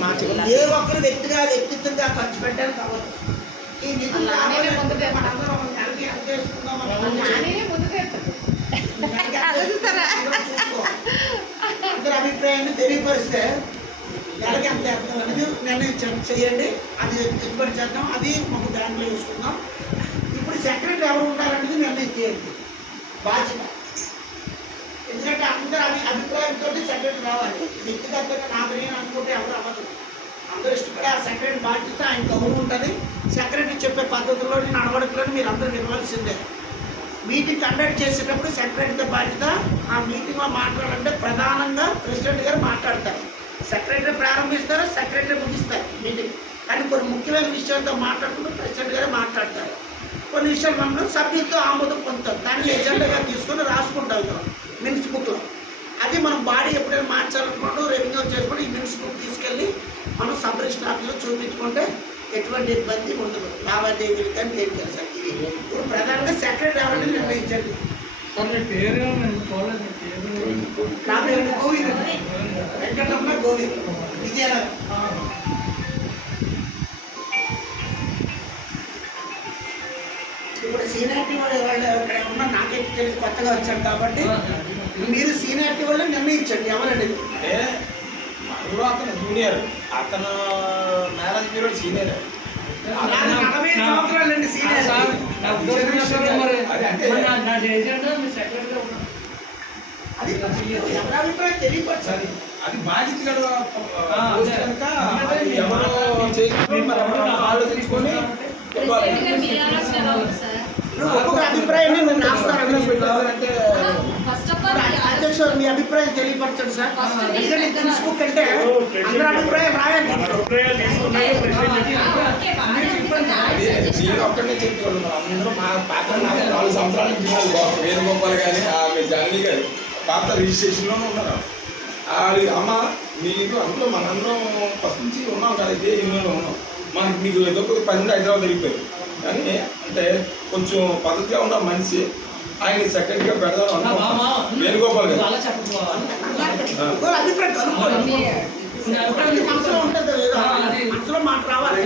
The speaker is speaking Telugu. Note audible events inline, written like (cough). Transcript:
మాట ఏ ఒక్కరు వ్యక్తిగా వ్యక్తిత్వంగా ఖర్చు పెట్టడానికి అవ్వదు ఈ నిధులు. అందరి (laughs) అభిప్రాయాన్ని తెలియపరిస్తే నెలకి ఎంత వేస్తాం అనేది నిర్ణయించండి చేయండి. అది దిగుబడి చేద్దాం. అది మాకు బ్యాంకులో చూసుకుందాం ఇప్పుడు సెక్రటరీ ఎవరు ఉండాలనేది నిర్ణయం చేయండి బాధ్యత. ఎందుకంటే అందరి అభి అభిప్రాయంతో సెక్రటరీ రావాలి. వ్యక్తిగతంగా నాకు నేను అనుకుంటే ఎవరు అవ్వదు అందరూ ఇష్టపడే ఆ సెక్రటరీ బాధ్యత ఆయన గౌరవం ఉంటుంది. సెక్రటరీ చెప్పే పద్ధతిలో నడవడికలో మీరు అందరూ నిలవాల్సిందే మీటింగ్ కండక్ట్ చేసేటప్పుడు సెక్రటరీతో బాధ్యత ఆ మీటింగ్లో మాట్లాడాలంటే ప్రధానంగా ప్రెసిడెంట్ గారు మాట్లాడతారు. సెక్రటరీ ప్రారంభిస్తారు సెక్రటరీ ముగిస్తారు మీటింగ్ కానీ కొన్ని ముఖ్యమైన విషయాలతో మాట్లాడుకుంటూ ప్రెసిడెంట్ గారు మాట్లాడతారు. కొన్ని విషయాలు మనం సభ్యులతో ఆమోదం పొందుతాం. దాన్ని ఎజెండాగా తీసుకొని రాసుకుంటాం ఇక్కడ మినిట్స్ బుక్లో అది మనం బాడీ ఎప్పుడైనా మార్చాలనుకున్నప్పుడు రెవెన్యూ చేసి ఈ మినిట్స్ బుక్ తీసుకెళ్ళి మనం సబ్ రిజిస్టర్ ఆఫీస్లో చూపించుకుంటే ఎటువంటి ఇబ్బంది ఉండదు. లావాదేవీలు కానీ దేనికి సార్. ఇప్పుడు ప్రధానంగా సెక్రటరీ ఎవరిని నిర్ణయించండి. సార్ మీ పేరు నేను చూడలేదు మీ పేరు నా పేరు గోవింద్. వెంకటమ్మ గోవింద్. విజయనగరం. ఇప్పుడు సీనియారిటీ వాళ్ళు ఇక్కడ ఉన్న నాకే తెలిసి కొత్తగా వచ్చారు కాబట్టి మీరు సీనియారిటీ వాళ్ళు నిర్ణయించండి. ఎవరండి జూనియర్ అతను మేడం పీరియడ్ సీనియర్ అది అభిప్రాయం తెలియపరచాలి అది బాధ్యత. కనుక ఎవరో ఆలోచించుకొని. అధ్యక్షుడు మీ అభిప్రాయం తెలియపరచండి సార్. ఎందుకంటే తెలుసుకో అంటే అందరి అభిప్రాయం రాయండి. నేను మరి అందరూ మా పాత నాకు నాలుగు సంవత్సరాల నుంచి వేణుగోపాల్ కానీ ఆమె జాన్వీ గారు పాత రిజిస్ట్రేషన్లోనే ఉన్నారు? ఆడి అమ్మ మీరు అందులో మనందరం ఫస్ట్ నుంచి ఉన్నాం కదా ఇదే యూనియన్లో ఉన్నాం. మనకి మీకు ఏదో కొద్ది పని హైదరాబాద్ వెళ్ళిపోయారు. కానీ అంటే కొంచెం పద్ధతిగా ఉన్న మనిషి ఆయన సెక్రటరీగా పెడదాం వేణుగోపాల్ గారు మనసులో ఉంటుంది అది- మనసులో మాట రావాలి.